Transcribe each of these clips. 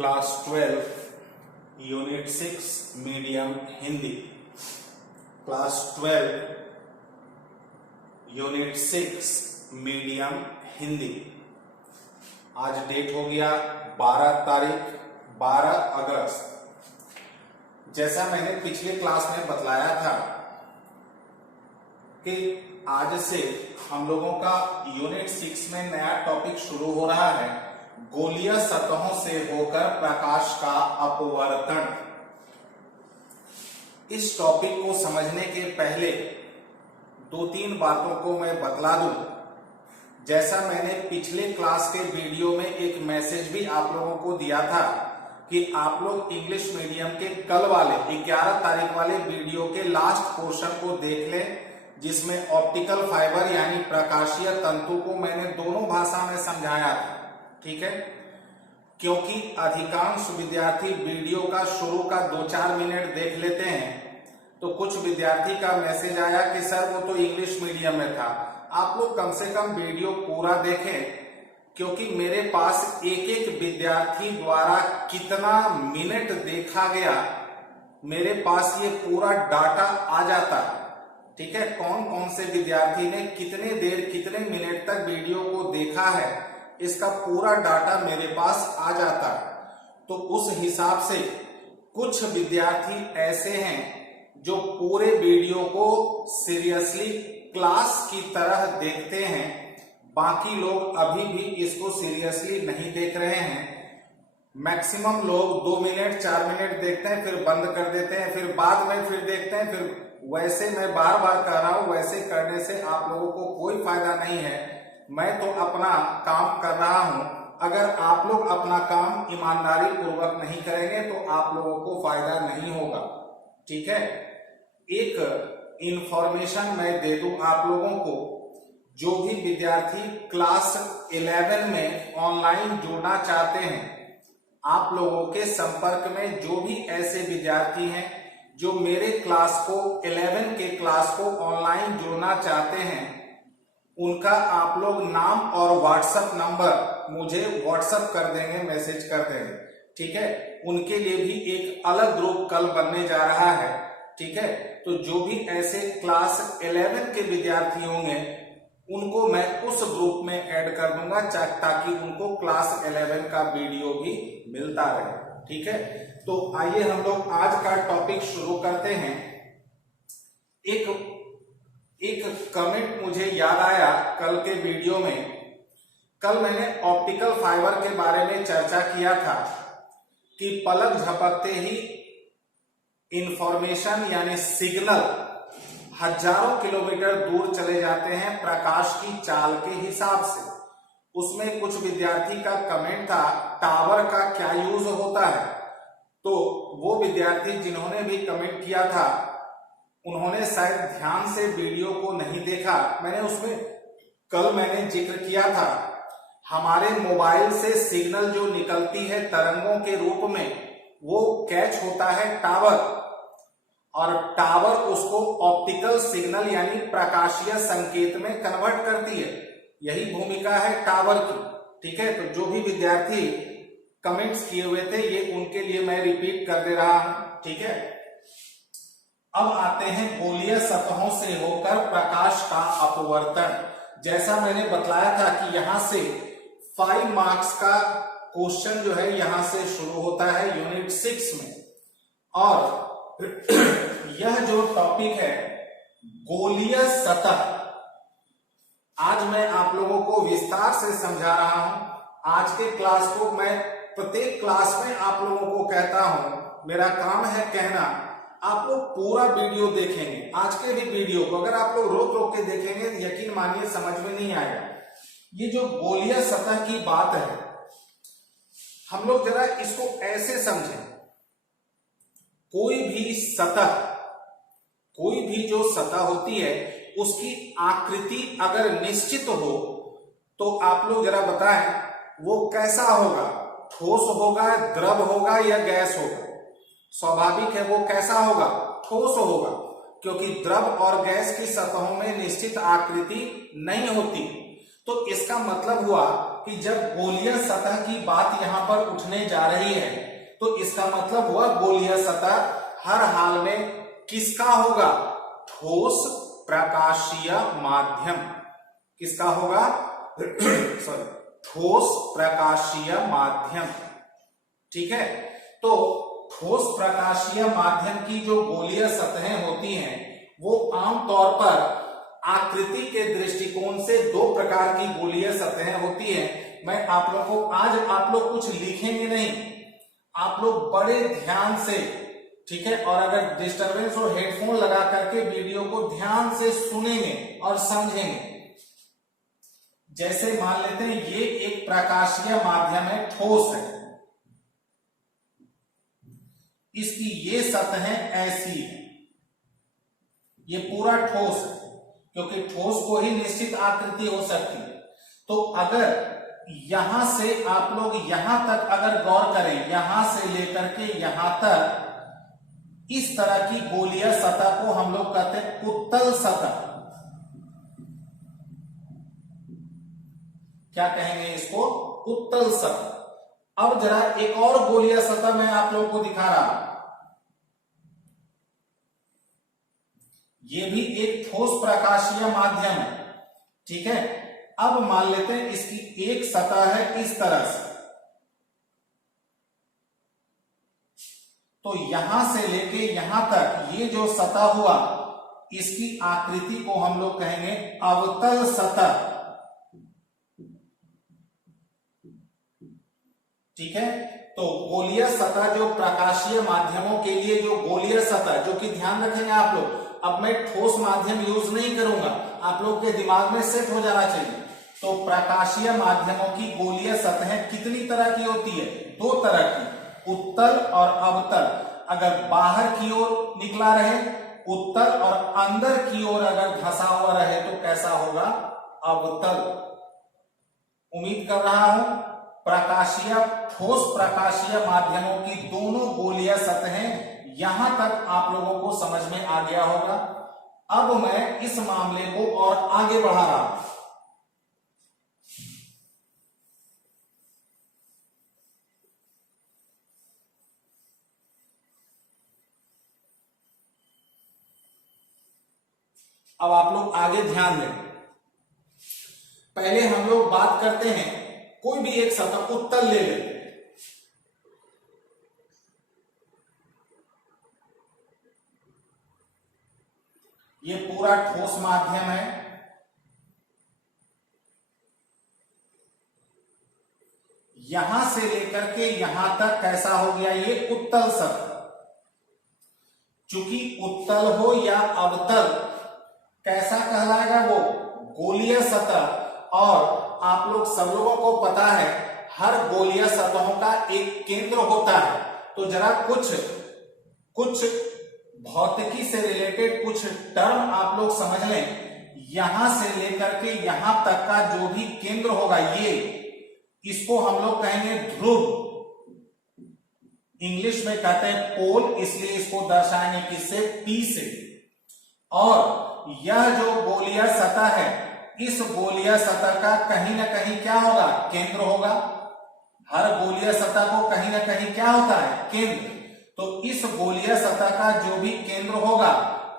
Class 12 unit 6 medium Hindi. Class 12 unit 6 medium Hindi. आज date हो गया 12 अगस्त। जैसा मैंने पिछले क्लास में बतलाया था कि आज से हम लोगों का यूनिट 6 में नया टॉपिक शुरू हो रहा है, गोलीय सतहों से होकर प्रकाश का अपवर्तन। इस टॉपिक को समझने के पहले दो तीन बातों को मैं बतला दूं। जैसा मैंने पिछले क्लास के वीडियो में एक मैसेज भी आप लोगों को दिया था कि आप लोग इंग्लिश मीडियम के कल वाले 11 तारीख वाले वीडियो के लास्ट पोर्शन को देख लें, जिसमें ऑप्टिकल फाइबर यानी प्रकाशीय तंतु को मैंने दोनों भाषा में समझाया था। ठीक है, क्योंकि अधिकांश विद्यार्थी वीडियो का शुरू का 2-4 मिनट देख लेते हैं, तो कुछ विद्यार्थी का मैसेज आया कि सर वो तो इंग्लिश मीडियम में था। आप लोग कम से कम वीडियो पूरा देखें, क्योंकि मेरे पास एक एक विद्यार्थी द्वारा कितना मिनट देखा गया, मेरे पास ये पूरा डाटा आ जाता। ठीक है, कौन कौन से विद्यार्थी ने कितने देर कितने मिनट तक वीडियो को देखा है, इसका पूरा डाटा मेरे पास आ जाता। तो उस हिसाब से कुछ विद्यार्थी ऐसे हैं जो पूरे वीडियो को सीरियसली क्लास की तरह देखते हैं, बाकी लोग अभी भी इसको सीरियसली नहीं देख रहे हैं। मैक्सिमम लोग 2 मिनट 4 मिनट देखते हैं, फिर बंद कर देते हैं, फिर बाद में फिर देखते हैं। फिर वैसे मैं बार बार कह रहा हूं, वैसे करने से आप लोगों को कोई फायदा नहीं है। मैं तो अपना काम कर रहा हूं। अगर आप लोग अपना काम ईमानदारी पूर्वक नहीं करेंगे तो आप लोगों को फायदा नहीं होगा। ठीक है, एक इंफॉर्मेशन मैं दे दूं आप लोगों को, जो भी विद्यार्थी क्लास 11 में ऑनलाइन जुड़ना चाहते हैं, आप लोगों के संपर्क में जो भी ऐसे विद्यार्थी हैं जो मेरे क्लास को 11 के क्लास को ऑनलाइन जुड़ना चाहते हैं, उनका आप लोग नाम और व्हाट्सएप नंबर मुझे व्हाट्सएप कर देंगे, मैसेज कर देंगे। ठीक है, उनके लिए भी एक अलग ग्रुप कल बनने जा रहा है। ठीक है, तो जो भी ऐसे क्लास 11 के विद्यार्थी होंगे उनको मैं उस ग्रुप में ऐड कर दूंगा, ताकि उनको क्लास 11 का वीडियो भी मिलता रहे। ठीक है, तो आइए हम लोग आज का टॉपिक शुरू करते हैं। एक कमेंट मुझे याद आया कल के वीडियो में। कल मैंने ऑप्टिकल फाइबर के बारे में चर्चा किया था कि पलक झपकते ही इंफॉर्मेशन यानी सिग्नल हजारों किलोमीटर दूर चले जाते हैं प्रकाश की चाल के हिसाब से। उसमें कुछ विद्यार्थी का कमेंट था, टावर का क्या यूज होता है। तो वो विद्यार्थी जिन्होंने भी कमेंट किया था, उन्होंने शायद ध्यान से वीडियो को नहीं देखा। कल मैंने जिक्र किया था, हमारे मोबाइल से सिग्नल जो निकलती है तरंगों के रूप में, वो कैच होता है टावर, और टावर उसको ऑप्टिकल सिग्नल यानी प्रकाशीय संकेत में कन्वर्ट करती है। यही भूमिका है टावर की। ठीक है, तो जो भी विद्यार्थी कमेंट्स किए हुए थे, ये उनके लिए मैं रिपीट कर दे रहा हूं। ठीक है, अब आते हैं गोलीय सतहों से होकर प्रकाश का अपवर्तन। जैसा मैंने बतलाया था कि यहां से 5 मार्क्स का क्वेश्चन जो है यहां से शुरू होता है यूनिट 6 में। और यह जो टॉपिक है गोलीय सतह, आज मैं आप लोगों को विस्तार से समझा रहा हूं। आज के क्लास को मैं प्रत्येक क्लास में आप लोगों को कहता हूं, मेरा काम है कहना, आप लोग पूरा वीडियो देखेंगे। आज के भी वीडियो को अगर आप लोग रोक रोक के देखेंगे, यकीन मानिए समझ में नहीं आएगा। ये जो गोलीय सतह की बात है, हम लोग जरा इसको ऐसे समझें। कोई भी जो सतह होती है, उसकी आकृति अगर निश्चित हो तो आप लोग जरा बताएं वो कैसा होगा, ठोस होगा, द्रव होगा या गैस होगा। स्वाभाविक है वो कैसा होगा, ठोस होगा, क्योंकि द्रव और गैस की सतहों में निश्चित आकृति नहीं होती। तो तो इसका मतलब हुआ कि जब गोलीय सतह की बात यहां पर उठने जा रही है तो इसका मतलब हुआ गोलीय सतह हर हाल में किसका होगा? ठोस प्रकाशीय माध्यम। किसका होगा? सॉरी, ठोस प्रकाशीय माध्यम। ठीक है, तो ठोस प्रकाशीय माध्यम की जो गोलीय सतहें होती हैं वो आमतौर पर आकृति के दृष्टिकोण से दो प्रकार की गोलीय सतहें होती हैं। मैं आप लोग को आज आप लोग कुछ लिखेंगे नहीं, आप लोग बड़े ध्यान से, ठीक है, और अगर डिस्टरबेंस हो हेडफोन लगा करके वीडियो को ध्यान से सुनेंगे और समझेंगे। जैसे मान लेते हैं ये एक प्रकाशीय माध्यम है, ठोस है, इसकी ये सतहें ऐसी है, ये पूरा ठोस है, क्योंकि ठोस को ही निश्चित आकृति हो सकती है। तो अगर यहां से आप लोग यहां तक अगर गौर करें, यहां से लेकर के यहां तक इस तरह की गोलीय सतह को हम लोग कहते हैं उत्तल सतह। क्या कहेंगे इसको? उत्तल सतह। अब जरा एक और गोलीय सतह मैं आप लोगों को दिखा रहा हूं। ये भी एक ठोस प्रकाशीय माध्यम है, ठीक है। अब मान लेते हैं इसकी एक सतह है इस तरह से, तो यहां से लेके यहां तक ये जो सतह हुआ इसकी आकृति को हम लोग कहेंगे अवतल सतह। ठीक है, तो गोलीय सतह जो प्रकाशीय माध्यमों के लिए जो गोलीय सतह, जो कि ध्यान रखेंगे आप लोग, अब मैं ठोस माध्यम यूज नहीं करूंगा, आप लोग के दिमाग में सेट हो जाना चाहिए। तो प्रकाशीय माध्यमों की गोलीय सतहें कितनी तरह की होती है? दो तरह की, उत्तल और अवतल। अगर बाहर की ओर निकला रहे उत्तल और अंदर की ओर अगर धंसा हुआ रहे तो कैसा होगा? अवतल। उम्मीद कर रहा हूं प्रकाशीय, ठोस प्रकाशीय माध्यमों की दोनों गोलीय सतहें यहां तक आप लोगों को समझ में आ गया होगा। अब मैं इस मामले को और आगे बढ़ा रहा हूं। अब आप लोग आगे ध्यान दें। पहले हम लोग बात करते हैं, कोई भी एक सतह उत्तल ले लेते हैं। ये पूरा ठोस माध्यम है, यहां से लेकर के यहां तक कैसा हो गया? ये उत्तल सतह। चूंकि उत्तल हो या अवतल, कैसा कहलाएगा वो? गोलीय सतह। और आप लोग सब लोगों को पता है हर गोलीय सतहों का एक केंद्र होता है। तो जरा कुछ भौतिकी से रिलेटेड कुछ टर्म आप लोग समझ लें। यहां से लेकर के यहां तक का जो भी केंद्र होगा, ये इसको हम लोग कहेंगे ध्रुव। इंग्लिश में कहते हैं पोल, इसलिए इसको दर्शाएंगे किससे? पी से। और यह जो गोलीय सतह है, इस गोलीय सतह का कहीं ना कहीं क्या होगा? केंद्र होगा। हर गोलीय सतह को कहीं ना कहीं क्या होता है? केंद्र। तो इस गोलीय सतह का जो भी केंद्र होगा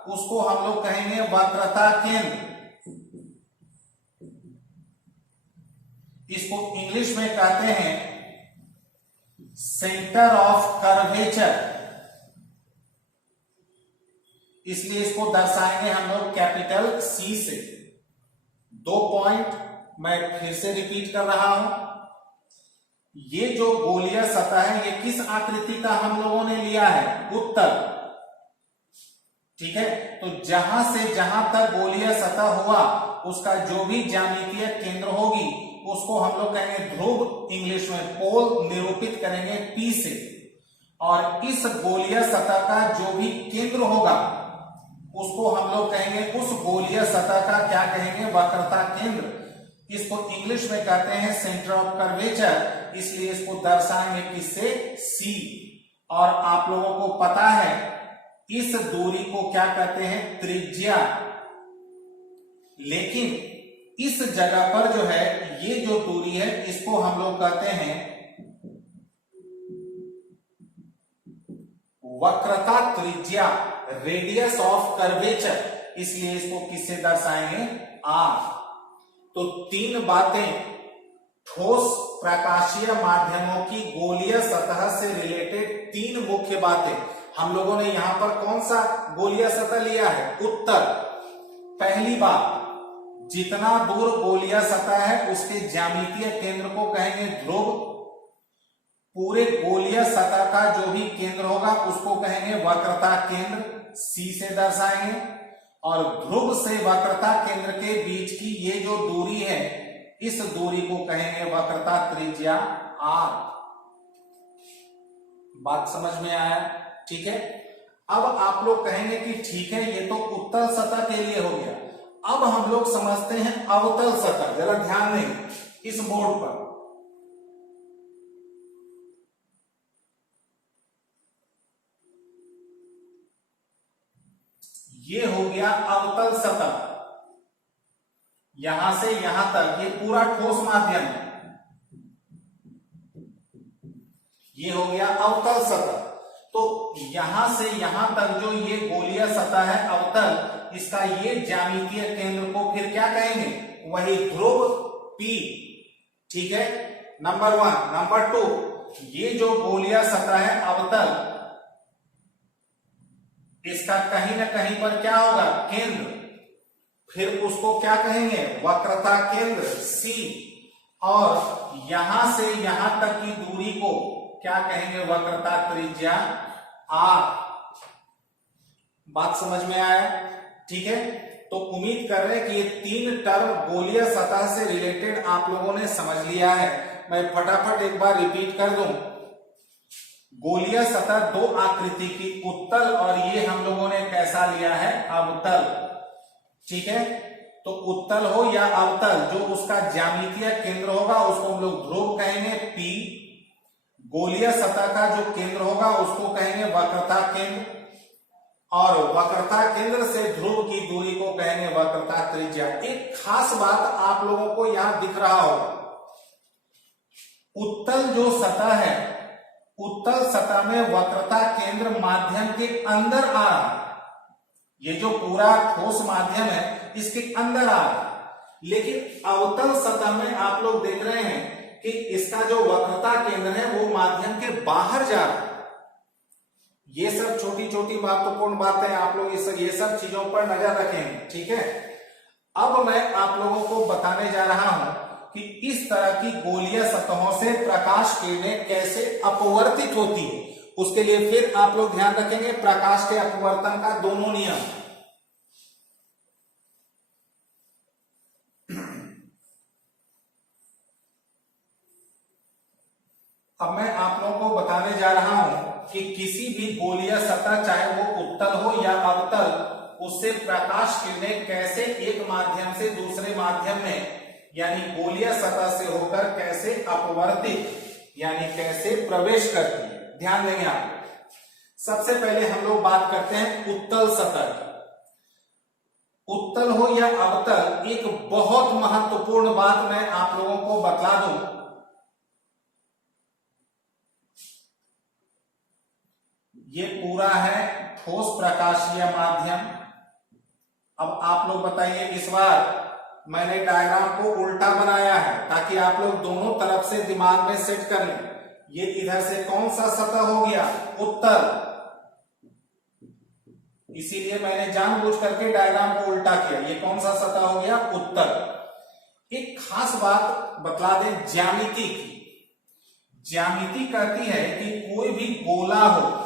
उसको हम लोग कहेंगे वक्रता केंद्र। इसको इंग्लिश में कहते हैं सेंटर ऑफ कर्वेचर, इसलिए इसको दर्शाएंगे हम लोग कैपिटल सी से। 2 पॉइंट मैं फिर से रिपीट कर रहा हूं। ये जो गोलीय सतह है ये किस आकृति का हम लोगों ने लिया है? उत्तल। ठीक है, तो जहां से जहां तक गोलीय सतह हुआ उसका जो भी ज्यामितीय केंद्र होगी उसको हम लोग कहेंगे ध्रुव, इंग्लिश में पोल, निरूपित करेंगे पी से। और इस गोलीय सतह का जो भी केंद्र होगा उसको हम लोग कहेंगे, उस गोलीय सतह का क्या कहेंगे? वक्रता केंद्र। इसको इंग्लिश में कहते हैं सेंटर ऑफ कर्वेचर, इसलिए इसको दर्शाएंगे किससे? सी। और आप लोगों को पता है इस दूरी को क्या कहते हैं? त्रिज्या। लेकिन इस जगह पर जो है ये जो दूरी है इसको हम लोग कहते हैं वक्रता त्रिज्या, रेडियस ऑफ कर्वेचर, इसलिए इसको किससे दर्शाएंगे, आर। तो तीन बातें ठोस प्रकाशीय माध्यमों की गोलीय सतह से रिलेटेड, तीन मुख्य बातें। हम लोगों ने यहां पर कौन सा गोलीय सतह लिया है, उत्तल। पहली बात, जितना दूर गोलीय सतह है उसके ज्यामितीय केंद्र को कहेंगे ध्रुव। पूरे गोलीय सतह का जो भी केंद्र होगा उसको कहेंगे वक्रता केंद्र, सी से दर्शाएंगे। और ध्रुव से वक्रता केंद्र के बीच की ये जो दूरी है, इस दूरी को कहेंगे वक्रता त्रिज्या आर। बात समझ में आया, ठीक है। अब आप लोग कहेंगे कि ठीक है ये तो उत्तल सतह के लिए हो गया, अब हम लोग समझते हैं अवतल सतह। जरा ध्यान दें इस बोर्ड पर, ये हो गया अवतल सतह। यहां से यहां तक ये पूरा ठोस माध्यम है, ये हो गया अवतल सतह। तो यहां से यहां तक जो ये गोलीय सतह है अवतल, इसका ये ज्यामितीय केंद्र को फिर क्या कहेंगे, वही ध्रुव P, ठीक है, नंबर 1। नंबर 2, ये जो गोलीय सतह है अवतल, इसका कहीं ना कहीं पर क्या होगा, केंद्र, फिर उसको क्या कहेंगे, वक्रता केंद्र C। और यहां से यहां तक की दूरी को क्या कहेंगे, वक्रता त्रिज्या R। बात समझ में आया, ठीक है। तो उम्मीद कर रहे हैं कि ये तीन टर्म गोलीय सतह से रिलेटेड आप लोगों ने समझ लिया है। मैं फटाफट एक बार रिपीट कर दूं। गोलीय सतह दो आकृति की, उत्तल, और ये हम लोगों ने कैसा लिया है, अवतल, ठीक है। तो उत्तल हो या अवतल, जो उसका ज्यामितीय केंद्र होगा उसको हम लोग ध्रुव कहेंगे P। गोलीय सतह का जो केंद्र होगा उसको कहेंगे वक्रता केंद्र, और वक्रता केंद्र से ध्रुव की दूरी को कहेंगे वक्रता त्रिज्या। एक खास बात आप लोगों को यहां दिख रहा होगा, उत्तल जो सतह है, उत्तल सतह में वक्रता केंद्र माध्यम के अंदर आ रहा है। ये जो पूरा ठोस माध्यम है इसके अंदर आ रहा है। लेकिन अवतल सतह में आप लोग देख रहे हैं कि इसका जो वक्रता केंद्र है वो माध्यम के बाहर जा रहा है। ये सब छोटी छोटी महत्वपूर्ण बातें आप लोग ये सब चीजों पर नजर रखेंगे, ठीक है। अब मैं आप लोगों को बताने जा रहा हूं कि इस तरह की गोलीय सतहों से प्रकाश किरणें कैसे अपवर्तित होती है। उसके लिए फिर आप लोग ध्यान रखेंगे प्रकाश के अपवर्तन का दोनों नियम। अब मैं आप लोगों को बताने जा रहा हूं कि किसी भी गोलीय सतह, चाहे वो उत्तल हो या अवतल, उससे प्रकाश किरणें कैसे एक माध्यम से दूसरे माध्यम में, यानी गोलीय सतह से होकर कैसे अपवर्तित, यानी कैसे प्रवेश करती है। ध्यान देंगे आप। सबसे पहले हम लोग बात करते हैं उत्तल सतह की। उत्तल हो या अवतल, एक बहुत महत्वपूर्ण बात मैं आप लोगों को बतला दूं। ये पूरा है ठोस प्रकाशीय माध्यम। अब आप लोग बताइए, इस बार मैंने डायग्राम को उल्टा बनाया है ताकि आप लोग दोनों तरफ से दिमाग में सेट कर लें। ये इधर से कौन सा सतह हो गया, उत्तल, इसीलिए मैंने जानबूझ करके डायग्राम को उल्टा किया। ये कौन सा सतह हो गया, उत्तल। एक खास बात बतला दें ज्यामिति की। ज्यामिति कहती है कि कोई भी गोला हो,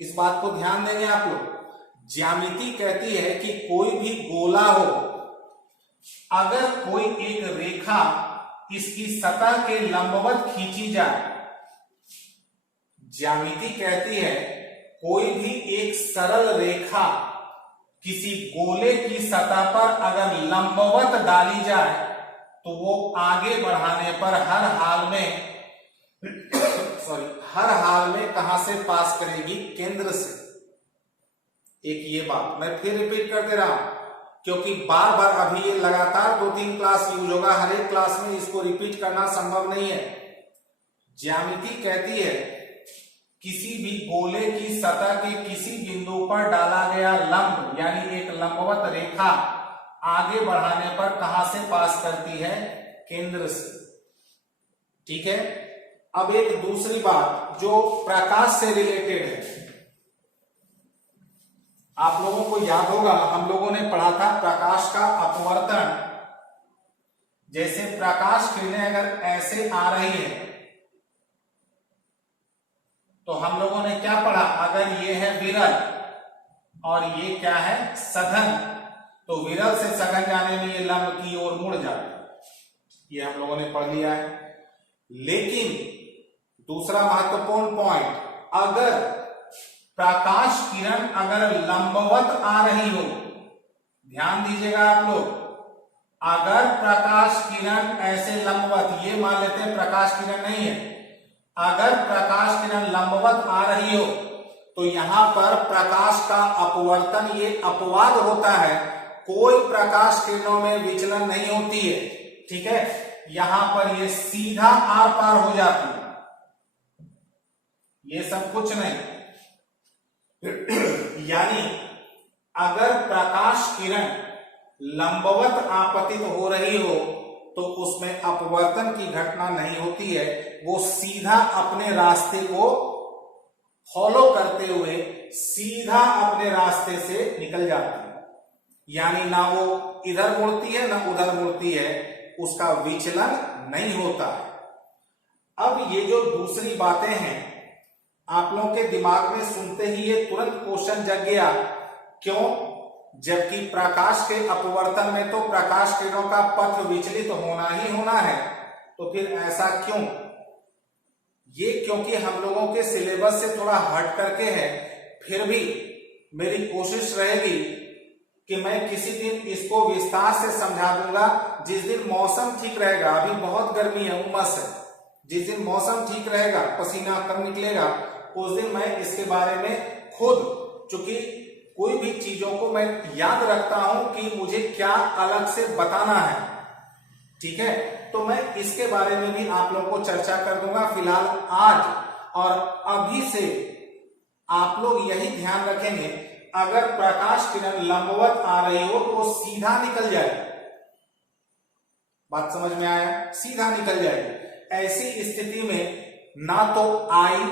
इस बात को ध्यान देंगे आप लोग। ज्यामिति कहती है कि कोई भी गोला हो, अगर कोई एक रेखा इसकी सतह के लंबवत खींची जाए, ज्यामिति कहती है कोई भी एक सरल रेखा किसी गोले की सतह पर अगर लंबवत डाली जाए तो वो आगे बढ़ाने पर हर हाल में हर हाल में कहां से पास करेगी, केंद्र से। एक ये बात मैं फिर रिपीट कर दे रहा हूं, क्योंकि बार बार अभी ये लगातार 2-3 क्लास यूज होगा, हर एक क्लास में इसको रिपीट करना संभव नहीं है। ज्यामिति कहती है किसी भी गोले की सतह के किसी बिंदु पर डाला गया लंब यानी एक लंबवत रेखा आगे बढ़ाने पर कहां से पास करती है? केंद्र से। ठीक है। अब एक दूसरी बात जो प्रकाश से रिलेटेड है, आप लोगों को याद होगा हम लोगों ने पढ़ा था प्रकाश का अपवर्तन। जैसे प्रकाश किरणें अगर ऐसे आ रही है तो हम लोगों ने क्या पढ़ा? अगर ये है विरल और ये क्या है? सघन, तो विरल से सघन जाने में ये लंब की ओर मुड़ जाता है, ये हम लोगों ने पढ़ लिया है। लेकिन दूसरा महत्वपूर्ण पॉइंट, अगर प्रकाश किरण अगर लंबवत आ रही हो, ध्यान दीजिएगा आप लोग, अगर प्रकाश किरण ऐसे लंबवत, ये मान लेते हैं प्रकाश किरण नहीं है, अगर प्रकाश किरण लंबवत आ रही हो तो यहां पर प्रकाश का अपवर्तन, ये अपवाद होता है, कोई प्रकाश किरणों में विचलन नहीं होती है। ठीक है, यहां पर ये सीधा आर पार हो जाती है, ये सब कुछ नहीं। यानी अगर प्रकाश किरण लंबवत आपतित हो रही हो तो उसमें अपवर्तन की घटना नहीं होती है, वो सीधा अपने रास्ते को फॉलो करते हुए सीधा अपने रास्ते से निकल जाती है। यानी ना वो इधर मुड़ती है ना उधर मुड़ती है, उसका विचलन नहीं होता है। अब ये जो दूसरी बातें हैं, आप लोगों के दिमाग में सुनते ही ये तुरंत क्वेश्चन जग गया, क्यों? जबकि प्रकाश के अपवर्तन में तो प्रकाश किरणों का पथ विचलित तो होना ही होना है, तो फिर ऐसा क्यों? ये क्योंकि हम लोगों के सिलेबस से थोड़ा हट करके है, फिर भी मेरी कोशिश रहेगी कि मैं किसी दिन इसको विस्तार से समझा दूंगा। जिस दिन मौसम ठीक रहेगा, अभी बहुत गर्मी है, उमस है, जिस दिन मौसम ठीक रहेगा, पसीना कम निकलेगा, उस दिन मैं इसके बारे में खुद, चूंकि कोई भी चीजों को मैं याद रखता हूं कि मुझे क्या अलग से बताना है, ठीक है, तो मैं इसके बारे में भी आप लोगों को चर्चा कर दूंगा। फिलहाल आज और अभी से आप लोग यही ध्यान रखेंगे, अगर प्रकाश किरण लंबवत आ रही हो तो वो सीधा निकल जाए। बात समझ में आया? सीधा निकल जाएगी। ऐसी स्थिति में ना तो आई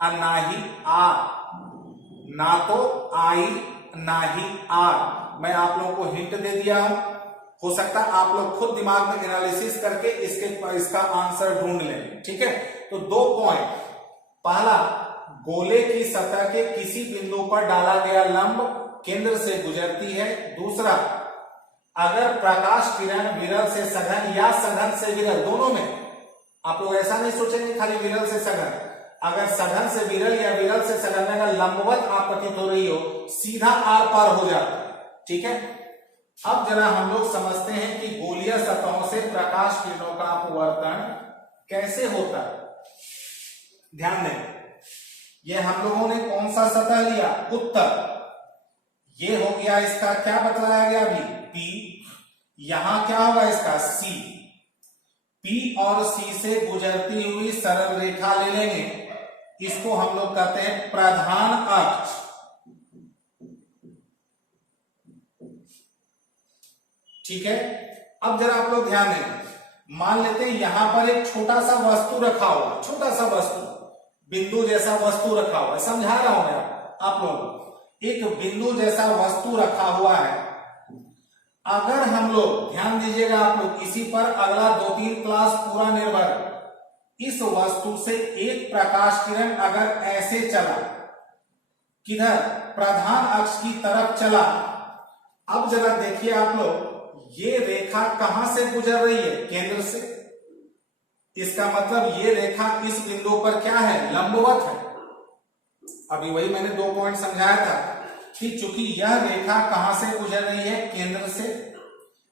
और ना ही आर, ना तो आई ना ही आर। मैं आप लोगों को हिंट दे दिया हूं, हो सकता है आप लोग खुद दिमाग में एनालिसिस करके इसका आंसर ढूंढ लें। ठीक है, तो 2 पॉइंट, पहला, गोले की सतह के किसी बिंदु पर डाला गया लंब केंद्र से गुजरती है। दूसरा, अगर प्रकाश किरण विरल से सघन या सघन से विरल, दोनों में, आप लोग ऐसा नहीं सोचेंगे खाली विरल से सघन, अगर सघन से विरल या विरल से सघन में अगर लंबवत आपतित हो रही हो, सीधा आर पार हो जाता है। ठीक है, अब जरा हम लोग समझते हैं कि गोलीय सतहों से प्रकाश किरणों का अपवर्तन कैसे होता है। ध्यान दें, ये हम लोगों ने कौन सा सतह लिया? उत्तर। ये हो गया इसका क्या बतलाया गया अभी? P। यहां क्या होगा इसका? C। P और C से गुजरती हुई सरल रेखा ले लेंगे, इसको हम लोग कहते हैं प्रधान अक्ष। ठीक है, अब जरा आप लोग ध्यान दें, मान लेते हैं यहां पर एक छोटा सा वस्तु रखा हुआ, छोटा सा वस्तु, बिंदु जैसा वस्तु रखा हुआ है, समझा रहा हूं मैं आप लोग, एक बिंदु जैसा वस्तु रखा हुआ है। अगर हम लोग, ध्यान दीजिएगा आप लोग, इसी पर अगला 2-3 क्लास पूरा निर्भर, इस वस्तु से एक प्रकाश किरण अगर ऐसे चला, किधर? प्रधान अक्ष की तरफ चला। अब जरा देखिए आप लोग, ये रेखा कहां से गुजर रही है? केंद्र से। इसका मतलब ये रेखा इस बिंदु पर क्या है? लंबवत है। अभी वही मैंने 2 पॉइंट समझाया था कि चूंकि यह रेखा कहां से गुजर रही है? केंद्र से।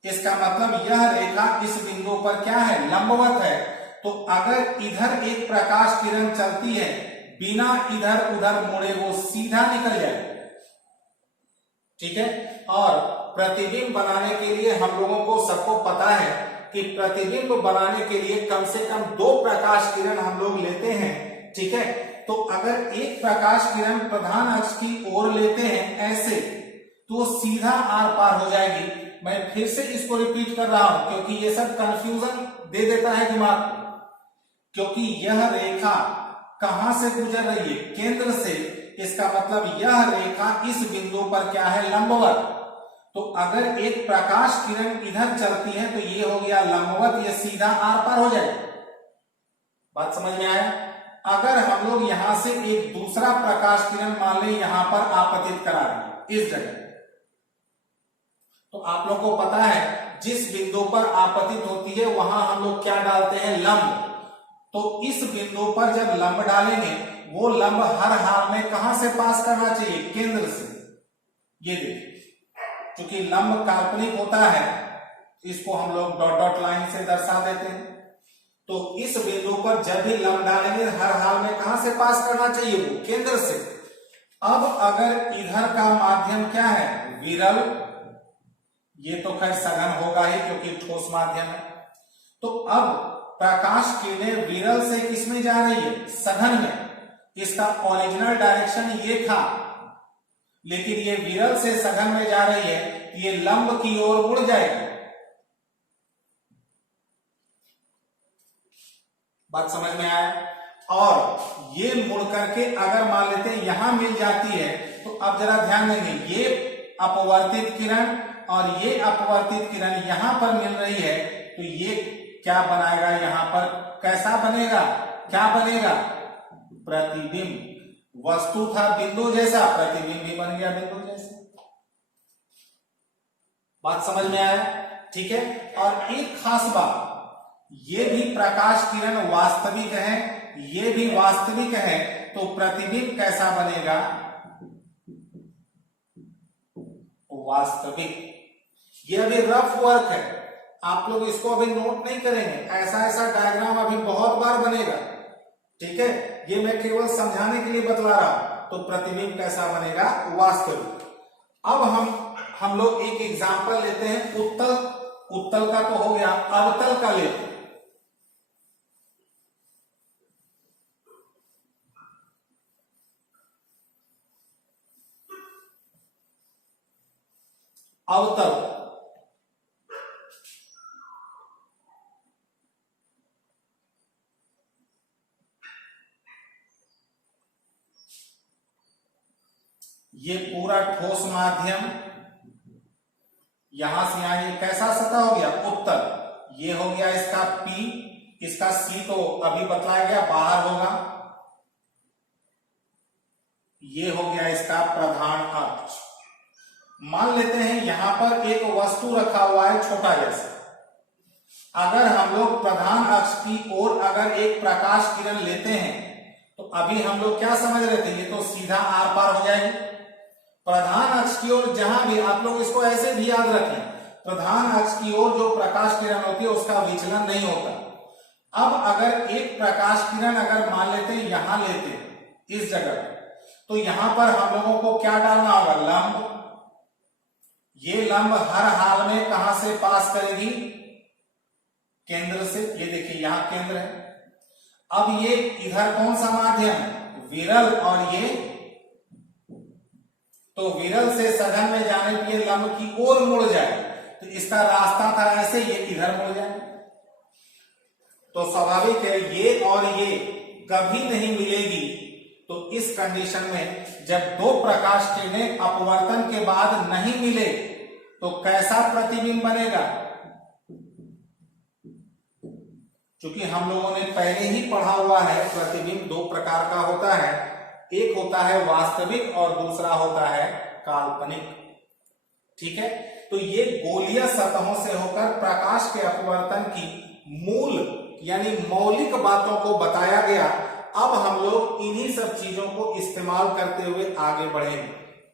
इसका मतलब यह रेखा इस बिंदु पर क्या है? लंबवत है। तो अगर इधर एक प्रकाश किरण चलती है, बिना इधर उधर मुड़े वो सीधा निकल जाए। ठीक है, और प्रतिबिंब बनाने के लिए हम लोगों को सबको पता है कि प्रतिबिंब बनाने के लिए कम से कम 2 प्रकाश किरण हम लोग लेते हैं, ठीक है। तो अगर एक प्रकाश किरण प्रधान अक्ष की ओर लेते हैं ऐसे, तो सीधा आर पार हो जाएगी। मैं फिर से इसको रिपीट कर रहा हूं क्योंकि ये सब कंफ्यूजन दे देता है दिमाग को, क्योंकि यह रेखा कहां से गुजर रही है, केंद्र से। इसका मतलब यह रेखा इस बिंदु पर क्या है, लंबवत। तो अगर एक प्रकाश किरण इधर चलती है तो ये हो गया लंबवत, ये सीधा आर पार हो जाएगा। बात समझ में आया। अगर हम लोग यहां से एक दूसरा प्रकाश किरण मान लें यहां पर आपतित करा देंगे इस जगह, तो आप लोग को पता है जिस बिंदु पर आपतित होती है वहां हम लोग क्या डालते हैं, लंब। तो इस बिंदु पर जब लंब डालेंगे, वो लंब हर हाल में कहां से पास करना चाहिए, केंद्र से। ये देखिए, क्योंकि लंब काल्पनिक होता है, इसको हम लोग डॉट डॉट लाइन से दर्शा देते हैं। तो इस बिंदु पर जब भी लंब डालेंगे हर हाल में कहां से पास करना चाहिए, वो केंद्र से। अब अगर इधर का माध्यम क्या है, विरल, ये तो खैर सघन होगा ही क्योंकि ठोस माध्यम है। तो अब प्रकाश किरणें विरल से किसमें जा रही है, सघन में। इसका ओरिजिनल डायरेक्शन ये था, लेकिन ये विरल से सघन में जा रही है, ये लंब की ओर मुड़ जाएगी। बात समझ में आया। और ये मुड़ करके अगर मान लेते हैं यहां मिल जाती है, तो अब जरा ध्यान देंगे, ये अपवर्तित किरण और ये अपवर्तित किरण यहां पर मिल रही है, तो ये क्या बनाएगा, यहां पर कैसा बनेगा, क्या बनेगा, प्रतिबिंब। वस्तु था बिंदु जैसा, प्रतिबिंब भी बन गया बिंदु जैसा। बात समझ में आया, ठीक है। और एक खास बात, ये भी प्रकाश किरण वास्तविक है, ये भी वास्तविक है, तो प्रतिबिंब कैसा बनेगा, वास्तविक। ये अभी रफ वर्क है, आप लोग इसको अभी नोट नहीं करेंगे, ऐसा ऐसा डायग्राम अभी बहुत बार बनेगा, ठीक है। ये मैं केवल समझाने के लिए बतला रहा हूं। तो प्रतिबिंब कैसा बनेगा, वास्तविक। अब हम लोग एक एग्जांपल लेते हैं, उत्तल का तो हो गया, अवतल का लेते हैं। अवतल, ये पूरा ठोस माध्यम, यहां से यहां ये कैसा सतह हो गया, उत्तल। ये हो गया इसका P, इसका C तो अभी बतलाया गया बाहर होगा। ये हो गया इसका प्रधान अक्ष। मान लेते हैं यहां पर एक वस्तु रखा हुआ है छोटा जैसा। अगर हम लोग प्रधान अक्ष की ओर अगर एक प्रकाश किरण लेते हैं, तो अभी हम लोग क्या समझ रहे थे, ये तो सीधा आर पार हो जाएगी। प्रधान अक्ष की ओर जहां भी, आप लोग इसको ऐसे भी याद रखें, प्रधान अक्ष की ओर जो प्रकाश किरण होती है उसका विचलन नहीं होता। अब अगर एक प्रकाश किरण अगर मान लेते हैं यहां लेते हैं इस जगह, तो यहां पर हम लोगों को क्या डालना होगा, लंब। ये लंब हर हाल में कहां से पास करेगी, केंद्र से। ये देखिए यहां केंद्र है। अब ये इधर कौन सा माध्यम, विरल, और ये तो विरल से सघन में जाने के लिए लंब की ओर मुड़ जाए, तो इसका रास्ता था ऐसे, ये इधर मुड़ जाए। तो स्वाभाविक है ये और ये कभी नहीं मिलेगी। तो इस कंडीशन में जब 2 प्रकाश किरणें अपवर्तन के बाद नहीं मिले, तो कैसा प्रतिबिंब बनेगा। क्योंकि हम लोगों ने पहले ही पढ़ा हुआ है, प्रतिबिंब 2 प्रकार का होता है, एक होता है वास्तविक और दूसरा होता है काल्पनिक, ठीक है। तो ये गोलीय सतहों से होकर प्रकाश के अपवर्तन की मूल यानी मौलिक बातों को बताया गया। अब हम लोग इन्हीं सब चीजों को इस्तेमाल करते हुए आगे बढ़ेंगे,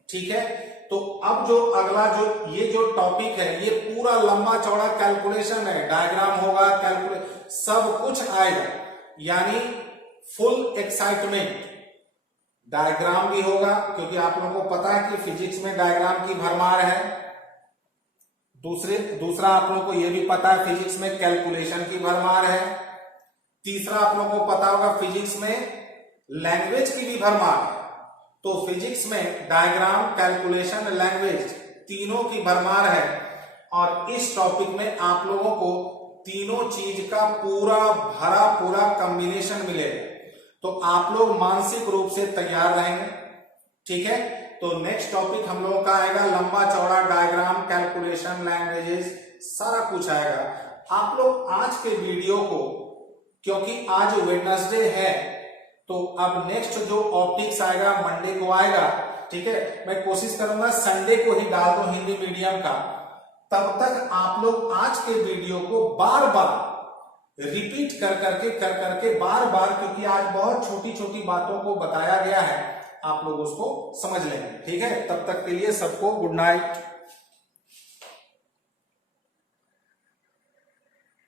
ठीक है। तो अब जो अगला ये जो टॉपिक है, ये पूरा लंबा चौड़ा कैलकुलेशन है, डायग्राम होगा, सब कुछ आएगा, यानी फुल एक्साइटमेंट। डायग्राम भी होगा, क्योंकि आप लोगों को पता है कि फिजिक्स में डायग्राम की भरमार है। दूसरा आप लोगों को यह भी पता है फिजिक्स में कैलकुलेशन की भरमार है। तीसरा आप लोगों को पता होगा फिजिक्स में लैंग्वेज की भी भरमार है। तो फिजिक्स में डायग्राम, कैलकुलेशन, लैंग्वेज तीनों की भरमार है और इस टॉपिक में आप लोगों को तीनों चीज का पूरा कॉम्बिनेशन मिलेगा। तो आप लोग मानसिक रूप से तैयार रहेंगे, ठीक है। तो नेक्स्ट टॉपिक हम लोगों का आएगा लंबा चौड़ा डायग्राम, कैलकुलेशन, लैंग्वेजेस, सारा कुछ आएगा। आप लोग आज के वीडियो को, क्योंकि आज वेडनेसडे है, तो अब नेक्स्ट जो ऑप्टिक्स आएगा मंडे को आएगा, ठीक है। मैं कोशिश करूंगा संडे को ही डाल दूं हिंदी मीडियम का। तब तक आप लोग आज के वीडियो को बार बार रिपीट कर करके बार बार, क्योंकि आज बहुत छोटी छोटी बातों को बताया गया है, आप लोग उसको समझ लेंगे, ठीक है। तब तक के लिए सबको गुड नाइट।